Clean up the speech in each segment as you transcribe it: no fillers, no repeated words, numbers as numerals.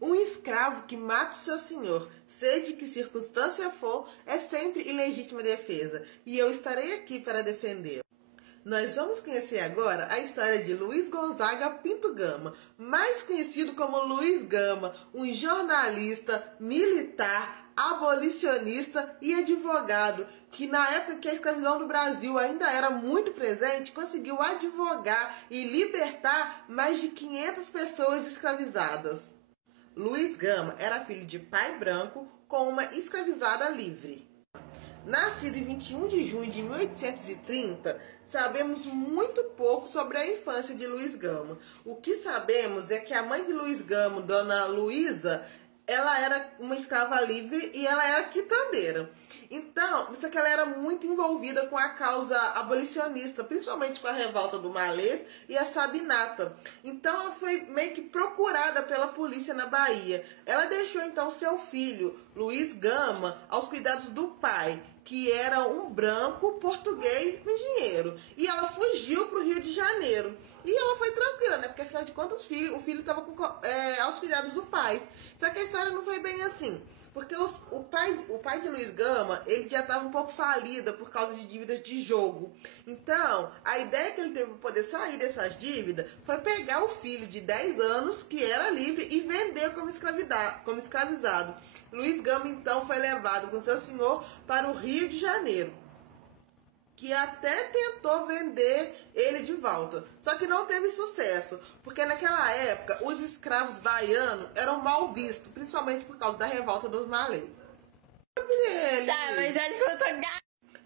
Um escravo que mata o seu senhor, seja de que circunstância for, é sempre ilegítima defesa, e eu estarei aqui para defendê-lo. Nós vamos conhecer agora a história de Luiz Gonzaga Pinto Gama, mais conhecido como Luiz Gama, um jornalista, militar, abolicionista e advogado, que na época que a escravidão no Brasil ainda era muito presente, conseguiu advogar e libertar mais de 500 pessoas escravizadas. Luiz Gama era filho de pai branco com uma escravizada livre. Nascido em 21 de junho de 1830, sabemos muito pouco sobre a infância de Luiz Gama. O que sabemos é que a mãe de Luiz Gama, Dona Luísa, ela era uma escrava livre e ela era quitandeira. Então, só que ela era muito envolvida com a causa abolicionista, principalmente com a revolta do Malês e a Sabinata. Então, ela foi meio que procurada pela polícia na Bahia. Ela deixou, então, seu filho, Luiz Gama, aos cuidados do pai, que era um branco português com dinheiro. E ela fugiu para o Rio de Janeiro. E ela foi tranquila, né? Porque, afinal de contas, o filho estava aos cuidados do pai. Só que a história não foi bem assim. Porque o pai de Luiz Gama, ele já estava um pouco falida por causa de dívidas de jogo. Então, a ideia que ele teve para poder sair dessas dívidas foi pegar o filho de 10 anos, que era livre, e vender como escravizado. Luiz Gama, então, foi levado com seu senhor para o Rio de Janeiro, que até tentou vender ele de volta, só que não teve sucesso, porque naquela época os escravos baianos eram mal vistos, principalmente por causa da revolta dos malês.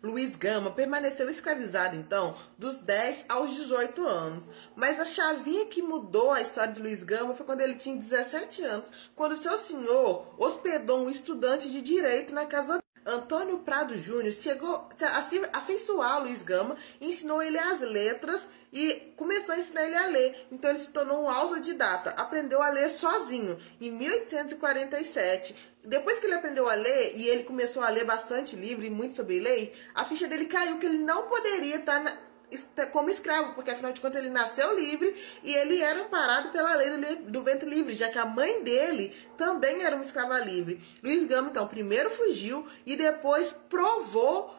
Luiz Gama permaneceu escravizado, então, dos 10 aos 18 anos. Mas a chavinha que mudou a história de Luiz Gama foi quando ele tinha 17 anos, quando seu senhor hospedou um estudante de direito na casa dele. Antônio Prado Júnior chegou a se afeiçoar a Luiz Gama, ensinou ele as letras e começou a ensinar ele a ler. Então ele se tornou um autodidata, aprendeu a ler sozinho em 1847. Depois que ele aprendeu a ler e ele começou a ler bastante livro e muito sobre lei, a ficha dele caiu que ele não poderia estar como escravo, porque afinal de contas ele nasceu livre e ele era amparado pela lei do ventre livre, já que a mãe dele também era uma escrava livre. Luiz Gama, então, primeiro fugiu e depois provou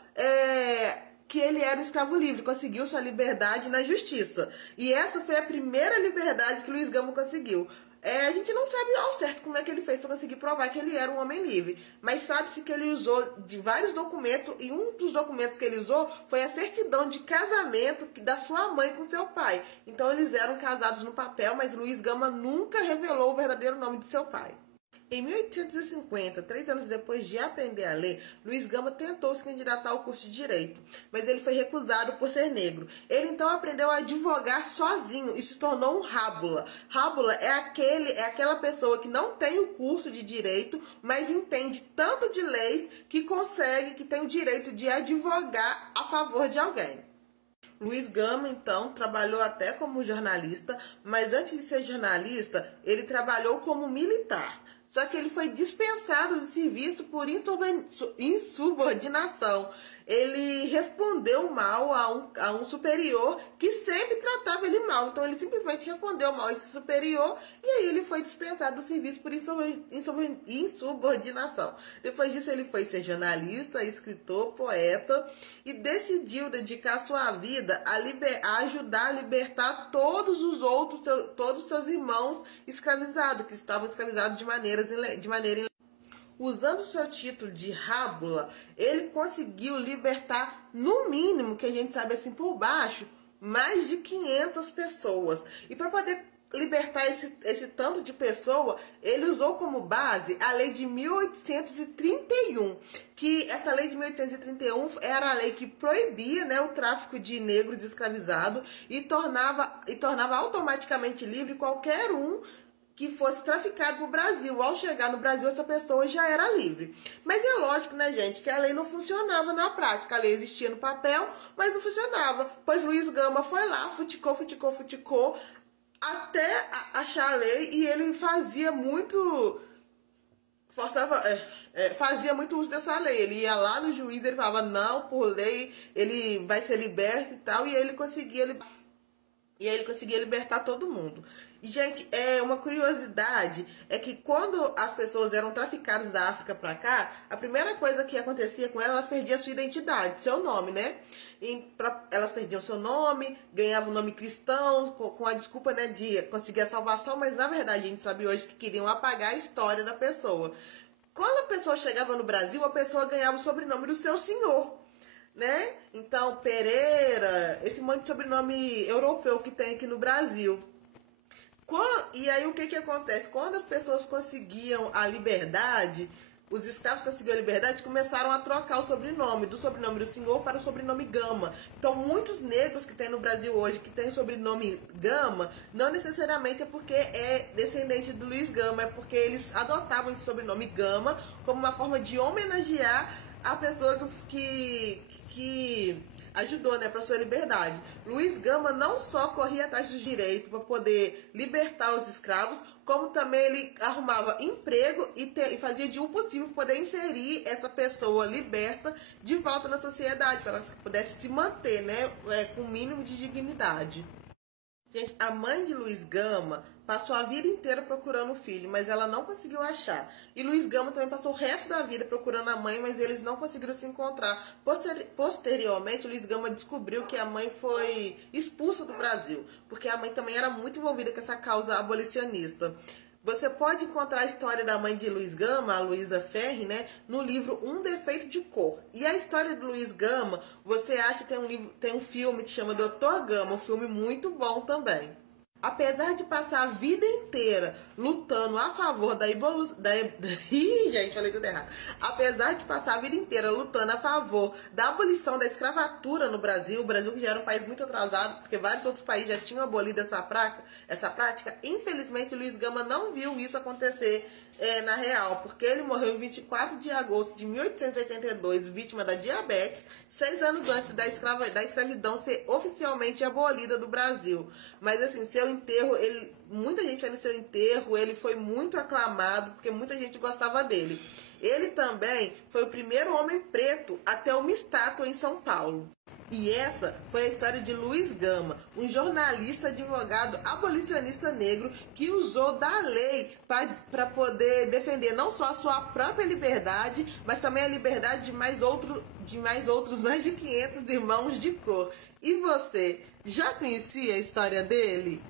que ele era um escravo livre, conseguiu sua liberdade na justiça. E essa foi a primeira liberdade que Luiz Gama conseguiu. A gente não sabe ao certo como é que ele fez para conseguir provar que ele era um homem livre, mas sabe-se que ele usou de vários documentos, e um dos documentos que ele usou foi a certidão de casamento da sua mãe com seu pai. Então eles eram casados no papel, mas Luiz Gama nunca revelou o verdadeiro nome de seu pai. Em 1850, 3 anos depois de aprender a ler, Luiz Gama tentou se candidatar ao curso de Direito, mas ele foi recusado por ser negro. Ele então aprendeu a advogar sozinho e se tornou um rábula. Rábula é aquela pessoa que não tem o curso de Direito, mas entende tanto de leis que tem o direito de advogar a favor de alguém. Luiz Gama, então, trabalhou até como jornalista, mas antes de ser jornalista, ele trabalhou como militar. Só que ele foi dispensado de serviço por insubordinação. Ele respondeu mal a um superior que sempre tratava ele mal. Então ele simplesmente respondeu mal a esse superior e aí ele foi dispensado do serviço por insubordinação. Depois disso ele foi ser jornalista, escritor, poeta e decidiu dedicar sua vida a ajudar a libertar todos os seus irmãos escravizados, que estavam escravizados de maneira ilegal. Usando seu título de rábula, ele conseguiu libertar, no mínimo, que a gente sabe assim por baixo, mais de 500 pessoas. E para poder libertar esse tanto de pessoa, ele usou como base a lei de 1831, que essa lei de 1831 era a lei que proibia, né, o tráfico de negros escravizados e tornava automaticamente livre qualquer um que fosse traficado para o Brasil. Ao chegar no Brasil, essa pessoa já era livre. Mas é lógico, né, gente, que a lei não funcionava na prática. A lei existia no papel, mas não funcionava. Pois Luiz Gama foi lá, futicou, até achar a lei, e ele fazia muito uso dessa lei. Ele ia lá no juiz, ele falava, não, por lei, ele vai ser liberto e tal, e ele conseguia libertar todo mundo. Gente, uma curiosidade é que quando as pessoas eram traficadas da África pra cá, a primeira coisa que acontecia com elas perdiam sua identidade, seu nome, né? Elas perdiam seu nome, ganhavam nome cristão, com a desculpa, né, de conseguir a salvação, mas na verdade a gente sabe hoje que queriam apagar a história da pessoa. Quando a pessoa chegava no Brasil, a pessoa ganhava o sobrenome do seu senhor, né? Então, Pereira, esse monte de sobrenome europeu que tem aqui no Brasil. E aí o que acontece? Quando as pessoas conseguiam a liberdade, os escravos conseguiam a liberdade, começaram a trocar o sobrenome, do sobrenome do senhor para o sobrenome Gama. Então muitos negros que tem no Brasil hoje, que tem o sobrenome Gama, não necessariamente é porque é descendente do Luiz Gama, é porque eles adotavam esse sobrenome Gama como uma forma de homenagear a pessoa que ajudou, né, para sua liberdade. Luiz Gama não só corria atrás dos direitos para poder libertar os escravos, como também ele arrumava emprego e fazia de o possível poder inserir essa pessoa liberta de volta na sociedade, para ela pudesse se manter, né, com o mínimo de dignidade. Gente, a mãe de Luiz Gama passou a vida inteira procurando o filho, mas ela não conseguiu achar. E Luiz Gama também passou o resto da vida procurando a mãe, mas eles não conseguiram se encontrar. Posteriormente, Luiz Gama descobriu que a mãe foi expulsa do Brasil, porque a mãe também era muito envolvida com essa causa abolicionista. Você pode encontrar a história da mãe de Luiz Gama, a Luísa Ferri, né, no livro Um Defeito de Cor. E a história do Luiz Gama, você acha que tem um filme que chama Doutor Gama, um filme muito bom também. Apesar de passar a vida inteira lutando a favor da abolição... Ih, gente, falei tudo errado. Apesar de passar a vida inteira lutando a favor da abolição da escravatura no Brasil, o Brasil que já era um país muito atrasado, porque vários outros países já tinham abolido essa prática, infelizmente Luiz Gama não viu isso acontecer na real, porque ele morreu em 24 de agosto de 1882, vítima da diabetes, 6 anos antes da escravidão ser oficialmente abolida do Brasil. Mas assim, seu enterro, muita gente foi no seu enterro, ele foi muito aclamado, porque muita gente gostava dele. Ele também foi o primeiro homem preto a ter uma estátua em São Paulo. E essa foi a história de Luiz Gama, um jornalista, advogado, abolicionista negro que usou da lei para poder defender não só a sua própria liberdade, mas também a liberdade de mais outros mais de 500 irmãos de cor. E você, já conhecia a história dele?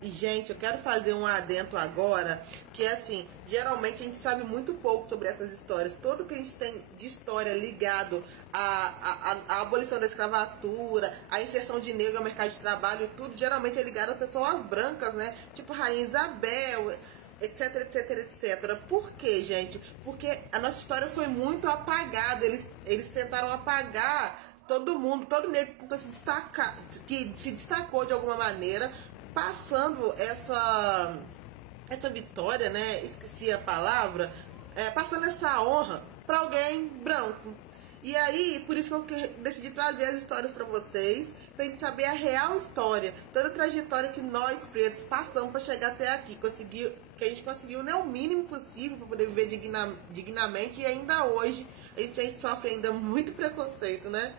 E, gente, eu quero fazer um adendo agora, que é assim, geralmente a gente sabe muito pouco sobre essas histórias. Tudo que a gente tem de história ligado à abolição da escravatura, à inserção de negro no mercado de trabalho, tudo geralmente é ligado a pessoas brancas, né? Tipo Rainha Isabel, etc, etc, etc. Por quê, gente? Porque a nossa história foi muito apagada. Eles tentaram apagar todo mundo, todo negro que se destacou de alguma maneira, passando essa vitória, né? Esqueci a palavra. Passando essa honra para alguém branco. E aí, por isso que eu decidi trazer as histórias para vocês, pra gente saber a real história, toda a trajetória que nós pretos passamos para chegar até aqui, que a gente conseguiu, né, o mínimo possível para poder viver dignamente, e ainda hoje a gente sofre ainda muito preconceito, né?